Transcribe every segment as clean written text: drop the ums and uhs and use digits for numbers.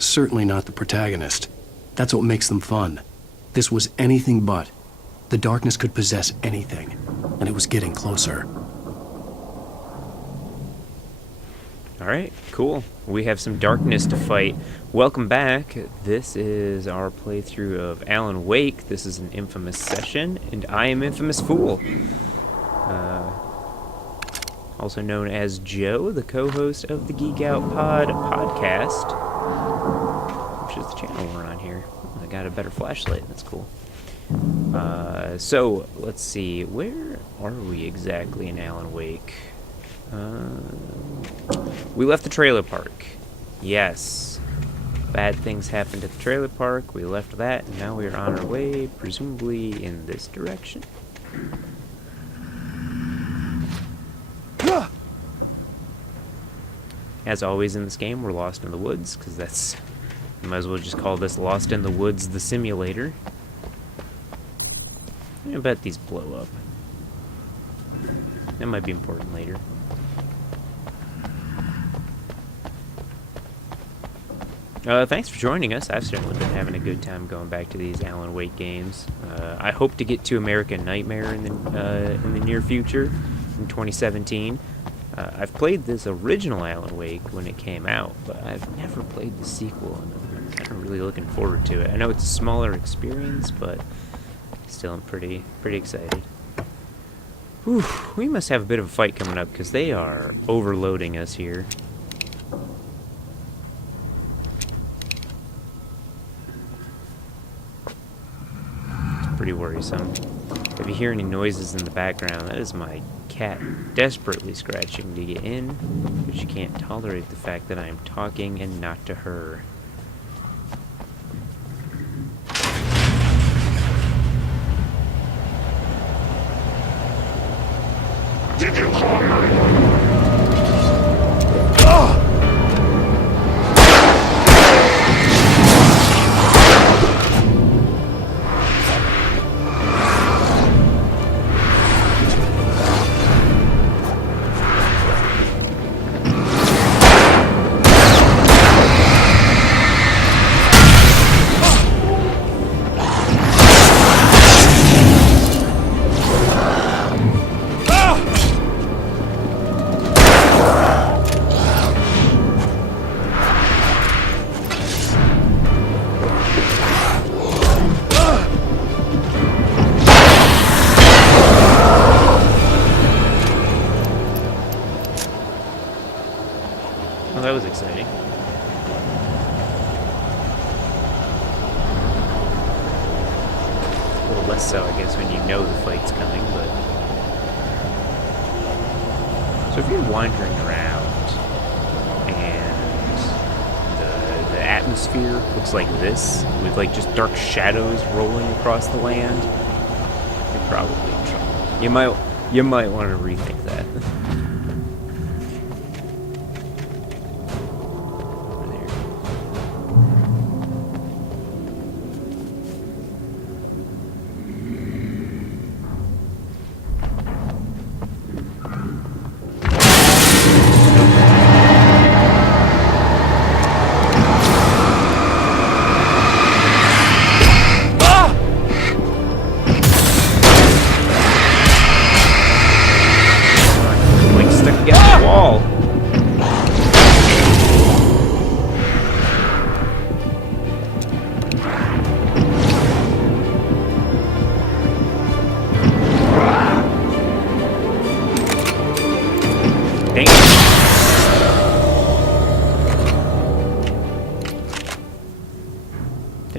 Certainly not the protagonist. That's what makes them fun. This was anything but. The darkness could possess anything, and it was getting closer. Alright, cool. We have some darkness to fight. Welcome back. This is our playthrough of Alan Wake. This is an Infamous session, and I am Infamous Fool. Also known as Joe, the co-host of the Geek Out Pod podcast, which is the channel we're on here. I got a better flashlight, that's cool. So, let's see, where are we exactly in Alan Wake? We left the trailer park. Yes. Bad things happened at the trailer park. We left that, and now we are on our way, presumably in this direction. As always in this game, we're lost in the woods, because that's... You might as well just call this Lost in the Woods the simulator. I bet these blow up. That might be important later. Thanks for joining us. I've certainly been having a good time going back to these Alan Wake games. I hope to get to American Nightmare in the near future, in 2017. I've played this original Alan Wake when it came out, but I've never played the sequel, and I'm kind of really looking forward to it. I know it's a smaller experience, but still I'm pretty excited. Whew, we must have a bit of a fight coming up, because they are overloading us here. It's pretty worrisome. If you hear any noises in the background, that is my cat desperately scratching to get in, but she can't tolerate the fact that I am talking and not to her. Did you call me? Well, that was exciting. A little less so, I guess, when you know the fight's coming, but... So if you're wandering around and the atmosphere looks like this, with like just dark shadows rolling across the land, you're probably in trouble. You might want to rethink that.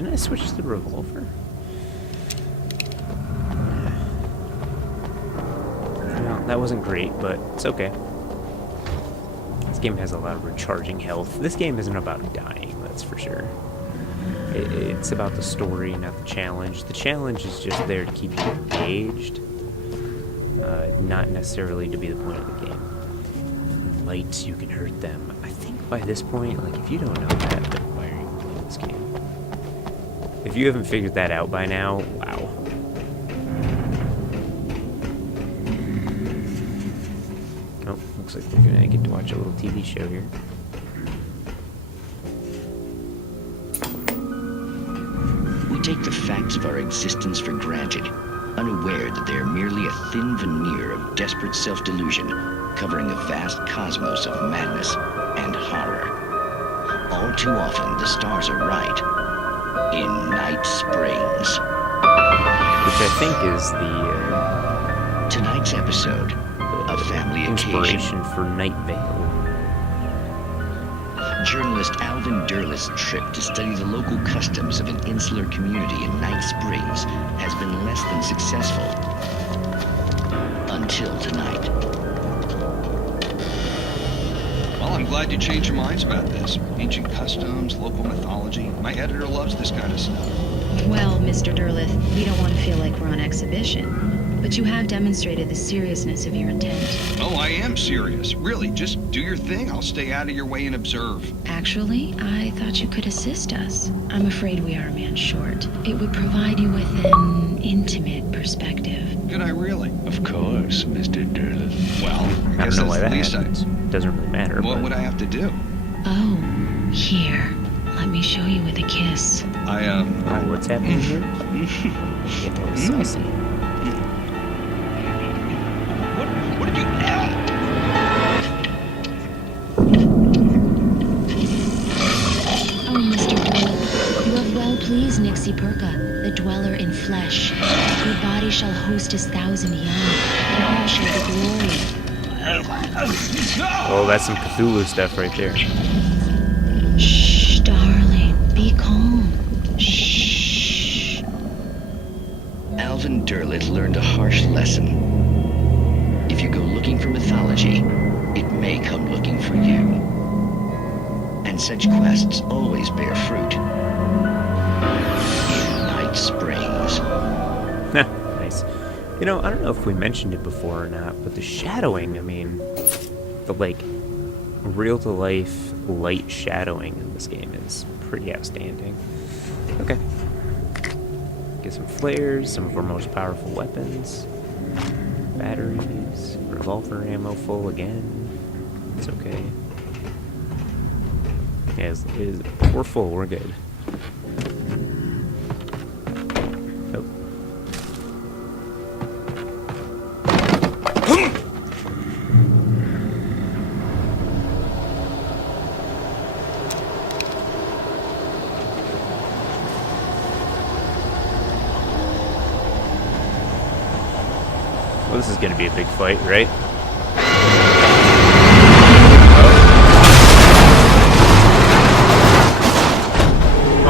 Didn't I switch to the revolver? Well, that wasn't great, but it's okay. This game has a lot of recharging health. This game isn't about dying, that's for sure. It's about the story, not the challenge. The challenge is just there to keep you engaged, not necessarily to be the point of the game. Lights, you can hurt them. I think by this point, like, if you don't know that, then why are you playing this game? If you haven't figured that out by now, wow. Oh, looks like we're gonna get to watch a little TV show here. take the facts of our existence for granted, unaware that they are merely a thin veneer of desperate self-delusion covering a vast cosmos of madness and horror. All too often, the stars are right. In Night Springs. Which I think is the Tonight's episode, A Family Occasion. inspiration for Night Vale. Journalist Alvin Derleth's trip to study the local customs of an insular community in Night Springs has been less than successful. Until tonight. Well, I'm glad you changed your minds about this. Ancient customs, local mythology. My editor loves this kind of stuff. Well, Mr. Derleth, we don't want to feel like we're on exhibition, but you have demonstrated the seriousness of your intent. Oh, I am serious. Really, just do your thing. I'll stay out of your way and observe. Actually, I thought you could assist us. I'm afraid we are a man short. It would provide you with an intimate perspective. Could I really? Of course, Mr. Derleth. Well, I I guess don't know why that's that the least happens. Doesn't really matter. What but would I have to do? Oh, here. Let me show you with a kiss. Oh, what's happening here? Get all saucy. What did you... Oh, Mr. Derleth, you have well pleased Nixie Perka, the dweller in flesh. Your body shall host his 1,000 young, and all shall be glory. Oh, that's some Cthulhu stuff right there. Shh, darling, be calm. Shh. Alvin Derleth learned a harsh lesson. If you go looking for mythology, it may come looking for you. And such quests always bear fruit. In Night Springs. Nice. You know, I don't know if we mentioned it before or not, but the shadowing, I mean, the, like, real-to-life light shadowing in this game is pretty outstanding. Okay. Get some flares, some of our most powerful weapons. Batteries, revolver ammo full again. It's okay. Yeah, we're full, we're good. Oh. Well, this is gonna be a big fight, right?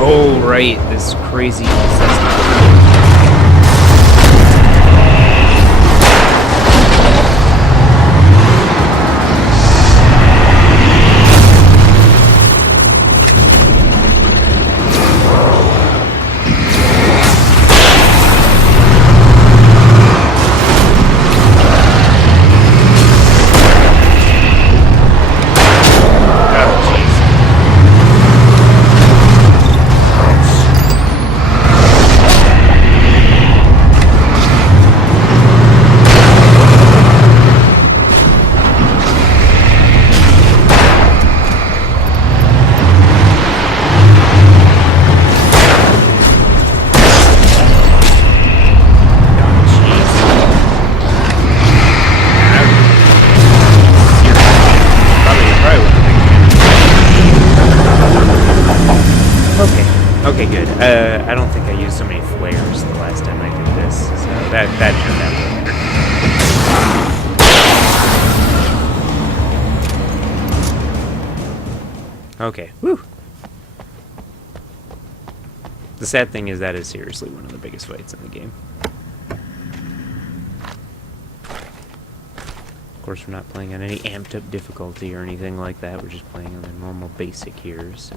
Oh, right, this crazy possessed. Okay, good. I don't think I used so many flares the last time I did this, so that turned out better. Okay, whew. The sad thing is that is seriously one of the biggest fights in the game. Of course, we're not playing on any amped up difficulty or anything like that. We're just playing on the normal basic here, so...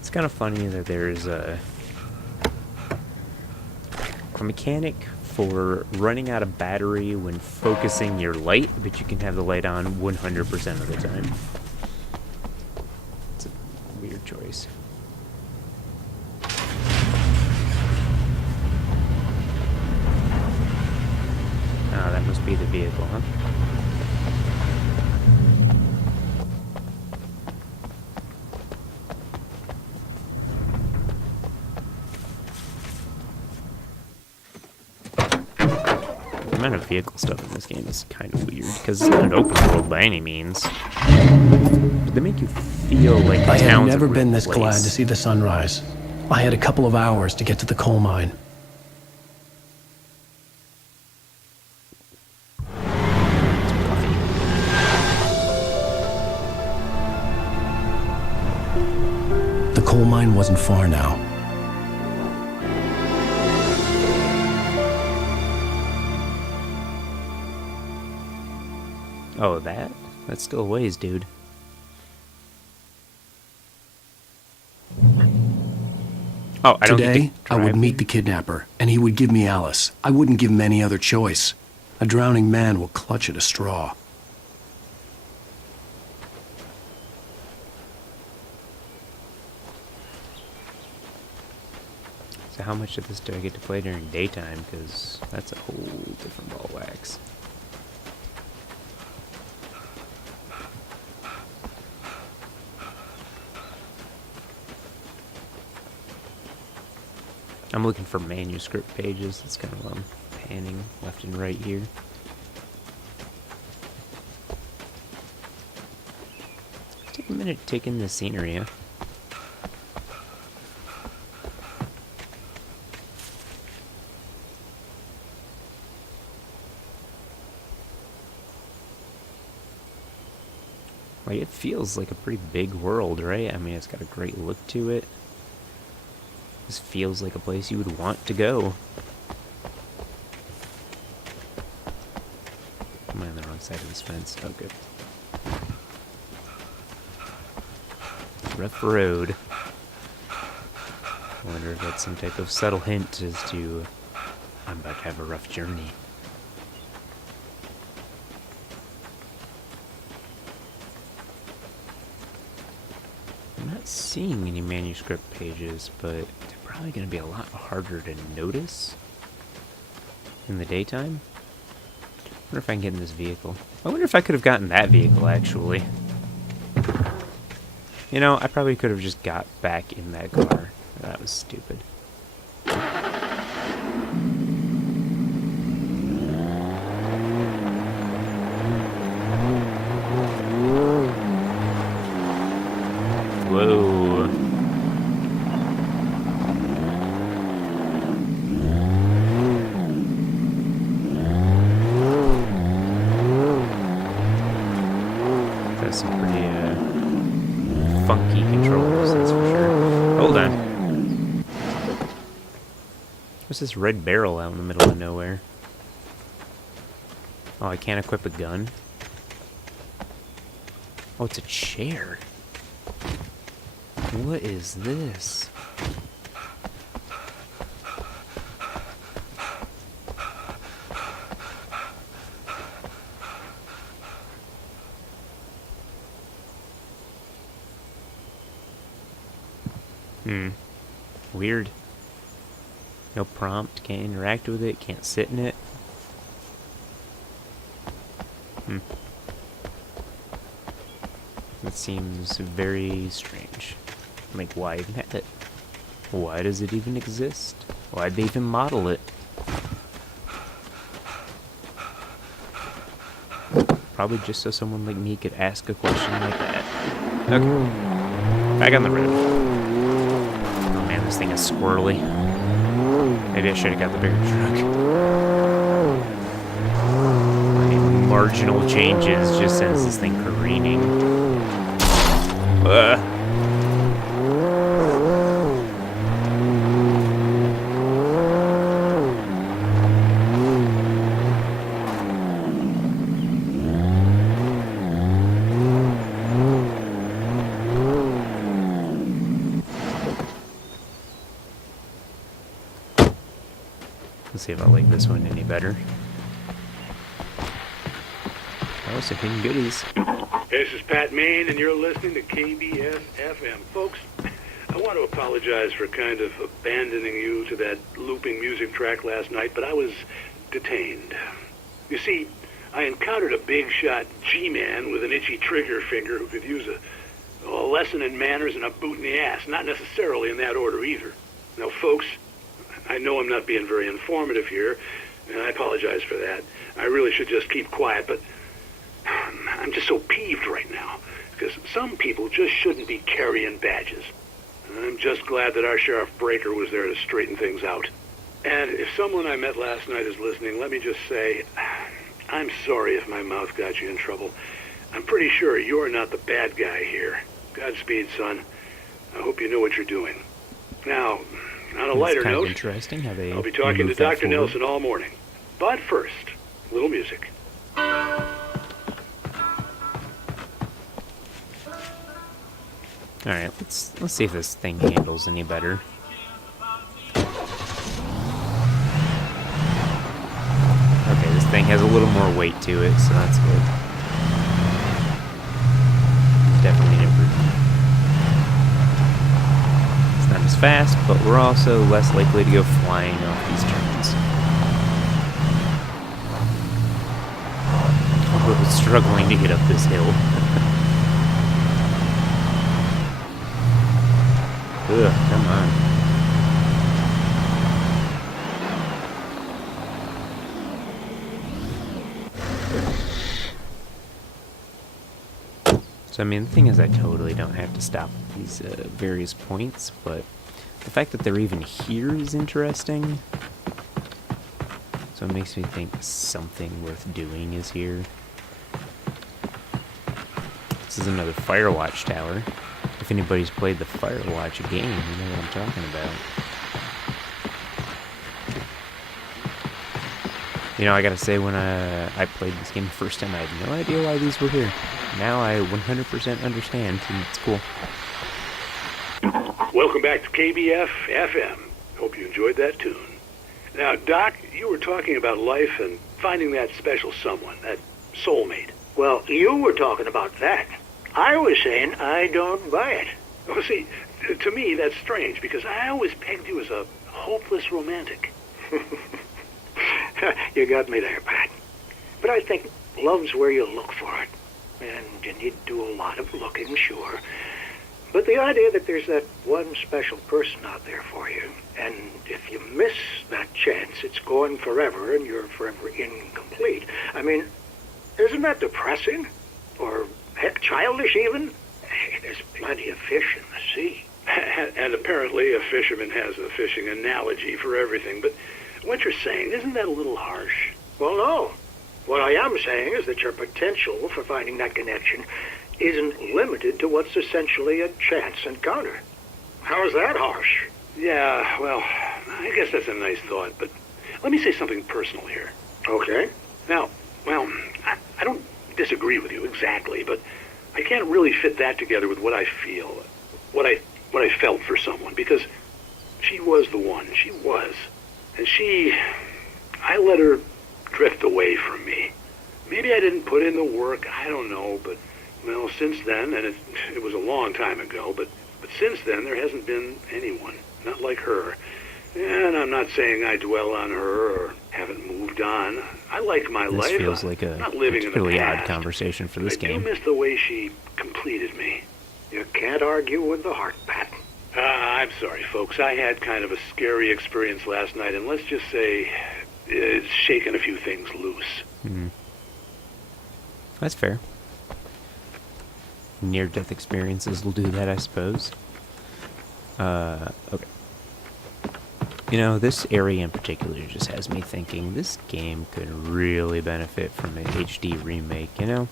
It's kind of funny that there's a mechanic for running out of battery when focusing your light, but you can have the light on 100% of the time. choice. Ah, that must be the vehicle, huh? The amount of vehicle stuff in this game is kind of weird, because it's not an open world by any means. But they make you feel like the I had town's a never real been this place. glad to see the sunrise. I had a couple of hours to get to the coal mine. It's fluffy. The coal mine wasn't far now. Oh, that? That's still a ways, dude. Oh, I don't get Today, to I would drive meet there? the kidnapper, and he would give me Alice. I wouldn't give him any other choice. A drowning man will clutch at a straw. So how much of this do I get to play during daytime? Because that's a whole different ball wax. I'm looking for manuscript pages. That's kind of what I'm panning left and right here. Take a minute to take in the scenery, huh? Like, it feels like a pretty big world, right? I mean, it's got a great look to it. This feels like a place you would want to go. Am I on the wrong side of this fence? Oh, good. Rough road. I wonder if that's some type of subtle hint as to I'm about to have a rough journey. I'm not seeing any manuscript pages, but they're probably going to be a lot harder to notice in the daytime. I wonder if I can get in this vehicle. I wonder if I could have gotten that vehicle, actually. You know, I probably could have just got back in that car. That was stupid. Whoa. That's some pretty, funky controls, that's for sure. Hold on. What's this red barrel out in the middle of nowhere? Oh, I can't equip a gun? Oh, it's a chair. What is this? Weird. No prompt, can't interact with it, can't sit in it. That seems very strange. Like, why even have it? Why does it even exist? Why'd they even model it? Probably just so someone like me could ask a question like that. Okay. Back on the road. Oh man, this thing is squirrely. Maybe I should have got the bigger truck. Like, marginal changes just sends this thing careening. Let's see if I like this one any better. Oh, some hidden goodies. This is Pat Main, and you're listening to KBS FM. Folks, want to apologize for kind of abandoning you to that looping music track last night, but I was detained. You see, I encountered a big shot G-man with an itchy trigger finger who could use a lesson in manners and a boot in the ass, not necessarily in that order either. Now, folks, I know I'm not being very informative here, and I apologize for that. I really should just keep quiet, but I'm just so peeved right now, because some people just shouldn't be carrying badges. I'm just glad that our Sheriff Breaker was there to straighten things out. And if someone I met last night is listening, let me just say, I'm sorry if my mouth got you in trouble. I'm pretty sure you're not the bad guy here. Godspeed, son. I hope you know what you're doing. Now, on a lighter kind note, of interesting how they I'll be talking to moved that Dr. forward. Nelson all morning. But first, a little music. All right, let's see if this thing handles any better. Okay, this thing has a little more weight to it, so that's good. It's definitely an improvement. It's not as fast, but we're also less likely to go flying off these turns. Although it's struggling to get up this hill. Ugh, come on. So, I mean, the thing is I totally don't have to stop at these various points, but the fact that they're even here is interesting. So it makes me think something worth doing is here. This is another Firewatch tower. If anybody's played the Firewatch game, you know what I'm talking about. You know, I gotta say, when I played this game the first time, I had no idea why these were here. Now I 100% understand, and it's cool. Welcome back to KBF FM. Hope you enjoyed that tune. Now, Doc, you were talking about life and finding that special someone, that soulmate. Well, you were talking about that. I was saying I don't buy it. Well, see, to me, that's strange, because I always pegged you as a hopeless romantic. You got me there, Pat. But I think love's where you look for it. And you need to do a lot of looking, sure. But the idea that there's that one special person out there for you, and if you miss that chance, it's gone forever, and you're forever incomplete. I mean, isn't that depressing? Or, heck, childish even? Hey, there's plenty of fish in the sea. And apparently a fisherman has a fishing analogy for everything, but what you're saying, isn't that a little harsh? Well, no. What I am saying is that your potential for finding that connection isn't limited to what's essentially a chance encounter. How is that harsh? Yeah, well, I guess that's a nice thought, but let me say something personal here. Okay. Now, well, I don't disagree with you exactly, but I can't really fit that together with what I feel, what I felt for someone, because she was the one. She was. And I let her drift away from me. Maybe I didn't put in the work, I don't know, but, well, since then, and it was a long time ago, but since then there hasn't been anyone, not like her. And I'm not saying I dwell on her or haven't moved on. I like my life. This feels like a not living in the particularly odd past. conversation for this game. I do miss the way she completed me. You can't argue with the heart, Pat. I'm sorry, folks. I had kind of a scary experience last night, and let's just say it's shaken a few things loose. Mm-hmm. That's fair. Near-death experiences will do that, I suppose. Okay. You know, this area in particular just has me thinking this game could really benefit from an HD remake, you know?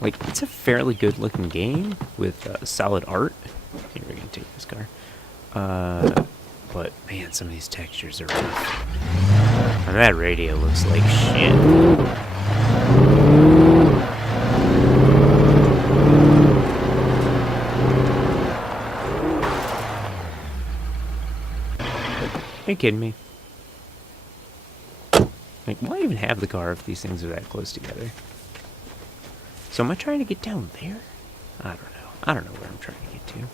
Like, it's a fairly good-looking game with solid art. Here, we can take this car. But, man, some of these textures are rough. And that radio looks like shit. Are you kidding me? Like, why even have the car if these things are that close together? So am I trying to get down there? I don't know. I don't know where I'm trying to get to.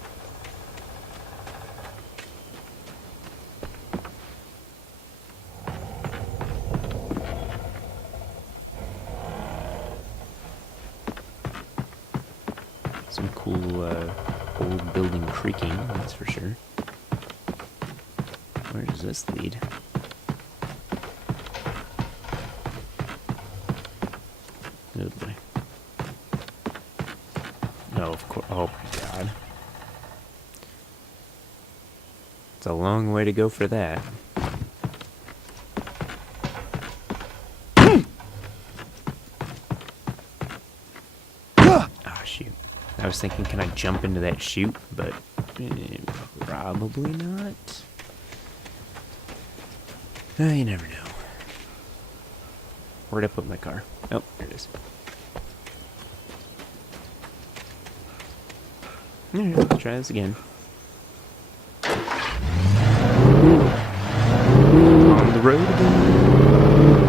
Some cool old building creaking, that's for sure. Where does this lead? Oh boy. Oh, of course. Oh my god. It's a long way to go for that. Ah, shoot. I was thinking, can I jump into that chute? But probably not. You never know. Where'd I put my car? Oh, there it is. Alright, let's try this again. On the road again.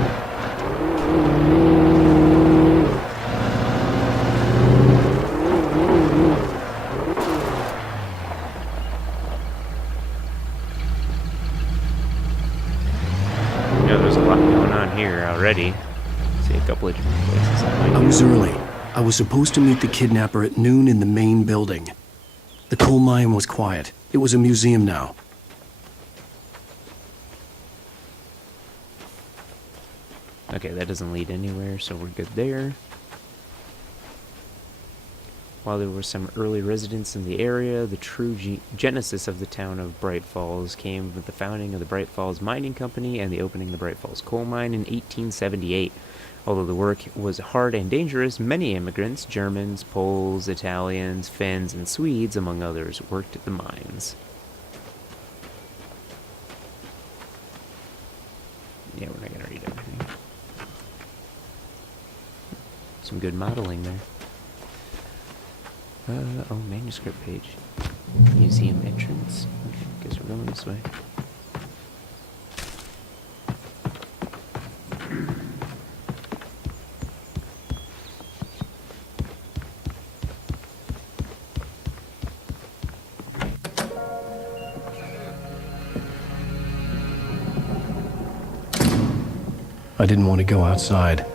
You know, there's a lot going on here already. See a couple of different places. I was early. I was supposed to meet the kidnapper at noon in the main building. The coal mine was quiet. It was a museum now. Okay, that doesn't lead anywhere, so we're good there. While there were some early residents in the area, the true genesis of the town of Bright Falls came with the founding of the Bright Falls Mining Company and the opening of the Bright Falls Coal Mine in 1878. Although the work was hard and dangerous, many immigrants, Germans, Poles, Italians, Finns, and Swedes, among others, worked at the mines. Yeah, we're not going to read everything. Some good modeling there. Oh, manuscript page. Museum entrance. Okay, guess we're going this way. I didn't want to go outside.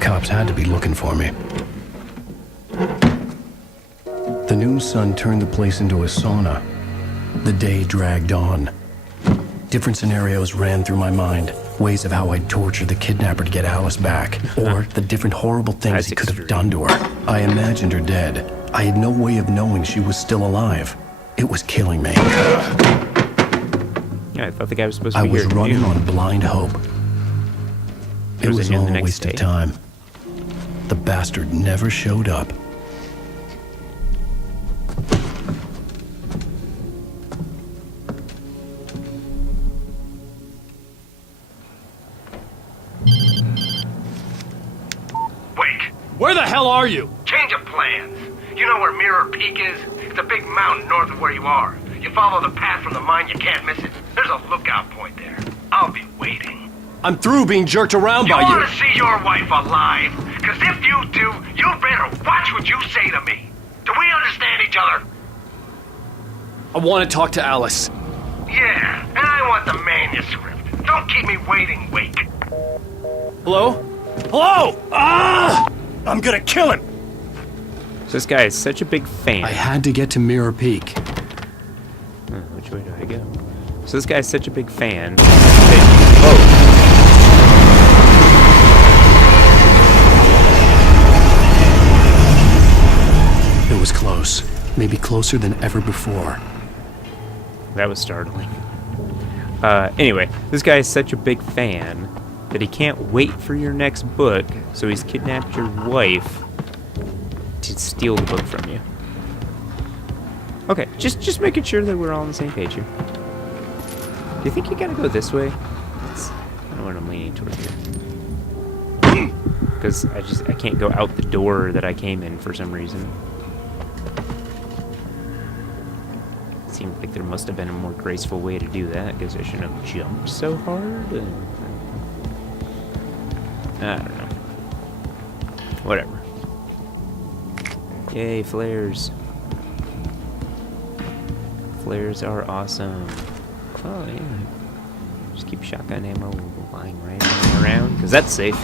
Cops had to be looking for me. The noon sun turned the place into a sauna. The day dragged on. Different scenarios ran through my mind. Ways of how I'd torture the kidnapper to get Alice back. Or the different horrible things That's he could have extreme. done to her. I imagined her dead. I had no way of knowing she was still alive. It was killing me. Yeah, I thought the guy was supposed to I be was here at running noon. on blind hope. It Was was it noon all the a next waste day? of time. The bastard never showed up. Wait, Where the hell are you? change of plans. You know where Mirror Peak is? It's a big mountain north of where you are. You follow the path from the mine, you can't miss it. There's a lookout point there. I'll be waiting. I'm through being jerked around You by want you. to see your wife alive? Because if you do, you better watch what you say to me. Do we understand each other? I want to talk to Alice. Yeah, and I want the manuscript. Don't keep me waiting, Wake. Hello? Hello! Ah! I'm gonna kill him! So this guy is such a big fan. I had to get to Mirror Peak. Which way do I go? So this guy's such a big fan. Oh! It was close. Maybe closer than ever before. That was startling. Anyway, this guy is such a big fan that he can't wait for your next book, so he's kidnapped your wife to steal the book from you. Okay, just making sure that we're all on the same page here. Do you think you gotta go this way? That's kind of what I'm leaning toward here. Because I can't go out the door that I came in for some reason. Seemed like there must have been a more graceful way to do that, because I shouldn't have jumped so hard. I don't know. Whatever. Yay, flares. Flares are awesome. Oh, yeah. Just keep shotgun ammo lying right around, because that's safe.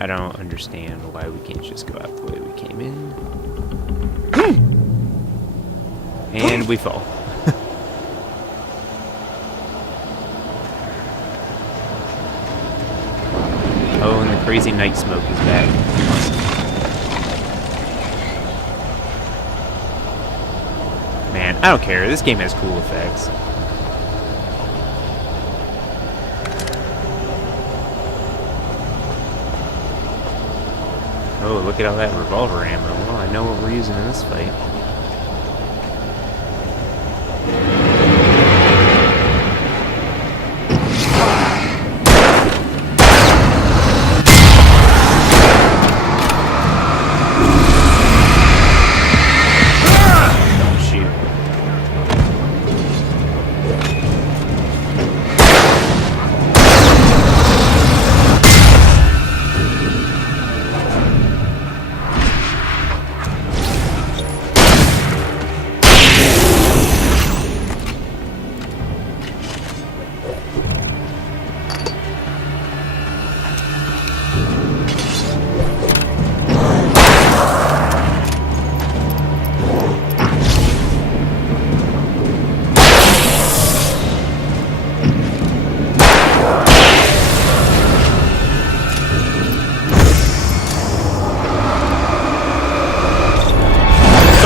I don't understand why we can't just go out the way we came in. And we fall. Oh, and the crazy night smoke is back. Man, I don't care. This game has cool effects. Oh, look at all that revolver ammo. Well, I know what we're using in this fight.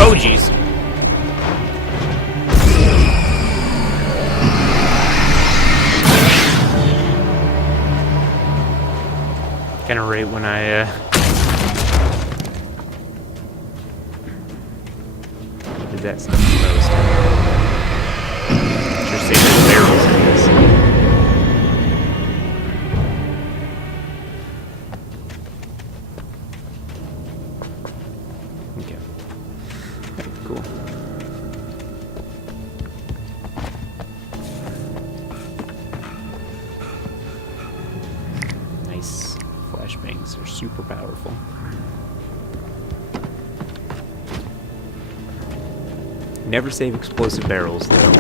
Oh, jeez. Kind of right when I, did that stuff the most. Sure say there's barrels in this. Okay. Cool. Nice. Flashbangs are super powerful. Never save explosive barrels, though.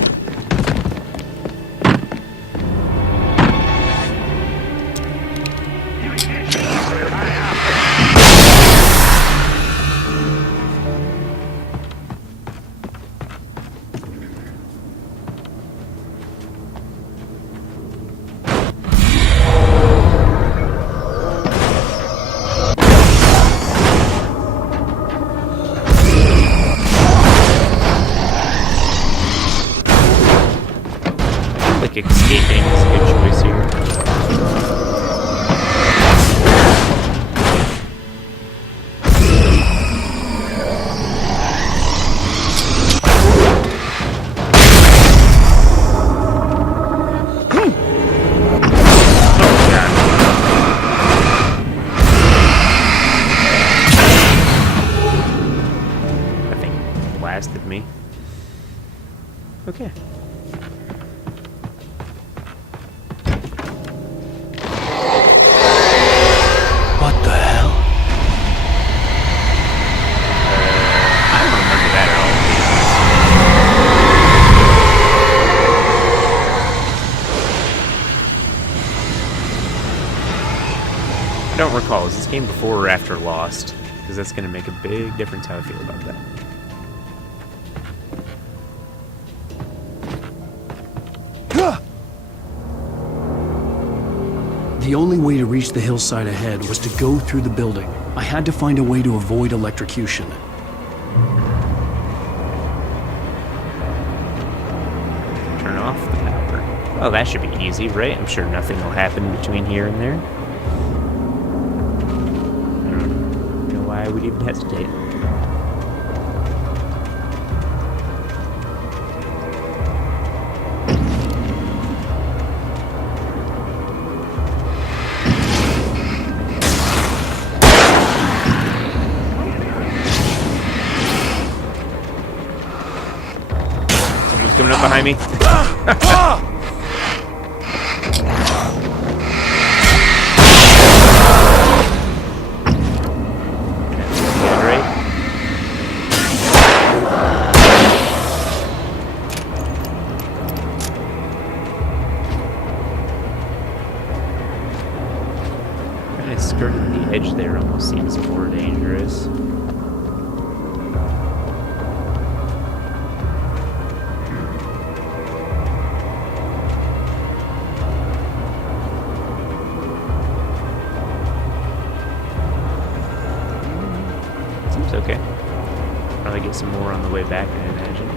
Like escaping is a good choice here. That thing blasted me. Okay. What the hell? I don't remember that at all. I don't recall. Is this game before or after Lost? Because that's going to make a big difference how I feel about that. The only way to reach the hillside ahead was to go through the building. I had to find a way to avoid electrocution. Turn off the power. Oh, that should be easy, right? I'm sure nothing will happen between here and there. I don't know why I would even hesitate. Someone's coming up behind me. kind of skirting the edge there almost seems more dangerous. Seems okay. Probably get some more on the way back, I imagine.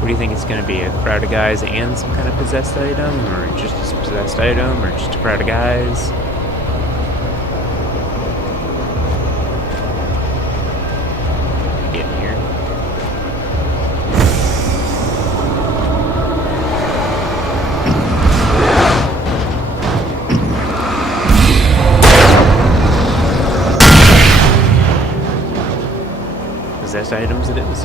What do you think it's going to be? A crowd of guys and some kind of possessed item? Or just a possessed item? Or just a crowd of guys? Getting here. Possessed items it is.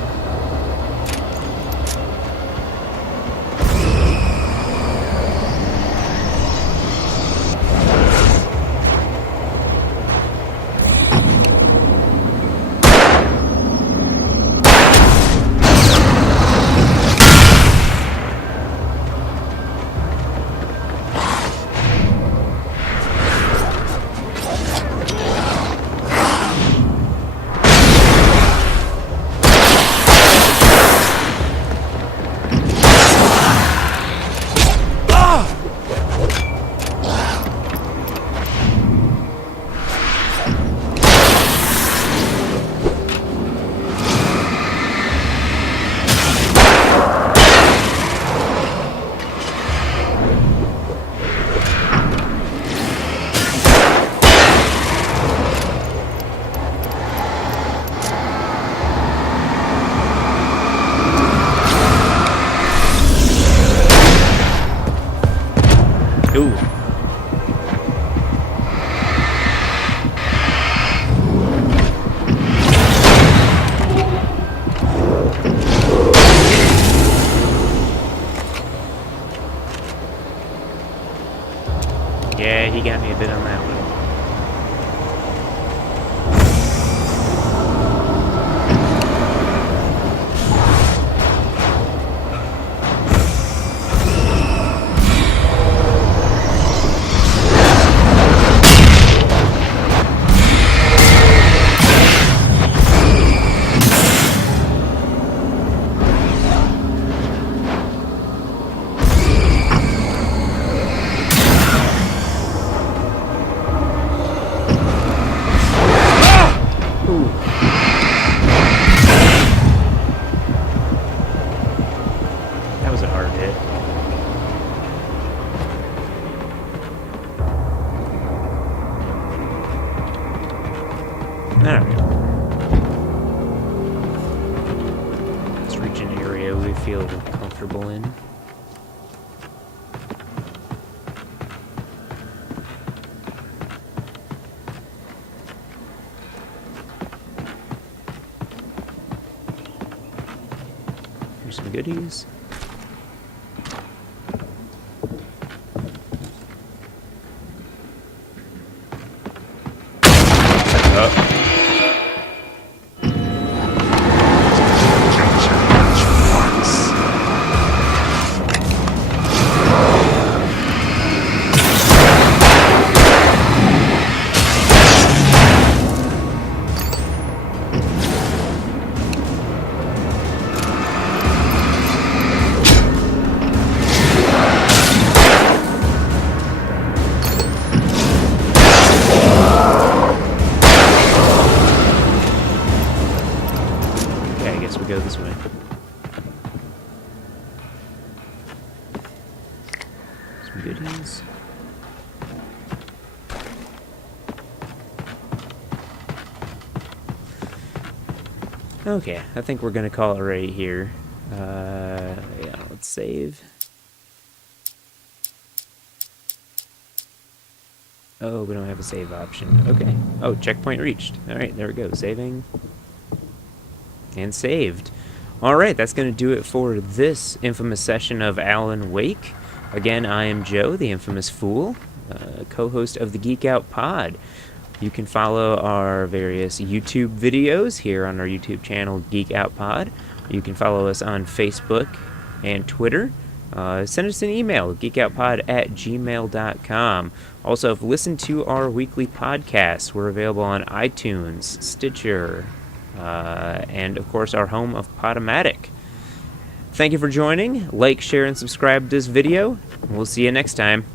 Ooh. Yeah, he got me a bit on that one. That was a hard hit. Alright. Let's reach an area we feel comfortable in. Here's some goodies. Go this way. Some goodies. Okay, I think we're gonna call it right here. Yeah, let's save. Oh, we don't have a save option. Okay. Oh, checkpoint reached. All right, there we go. Saving. And saved. All right, that's going to do it for this infamous session of Alan Wake. Again, I am Joe, the infamous fool, co-host of the Geek Out Pod. You can follow our various YouTube videos here on our YouTube channel, Geek Out Pod. You can follow us on Facebook and Twitter. Send us an email, geekoutpod@gmail.com. Also, listen to our weekly podcasts. We're available on iTunes, Stitcher, and, of course, our home of Podomatic. Thank you for joining. Like, share, and subscribe to this video. We'll see you next time.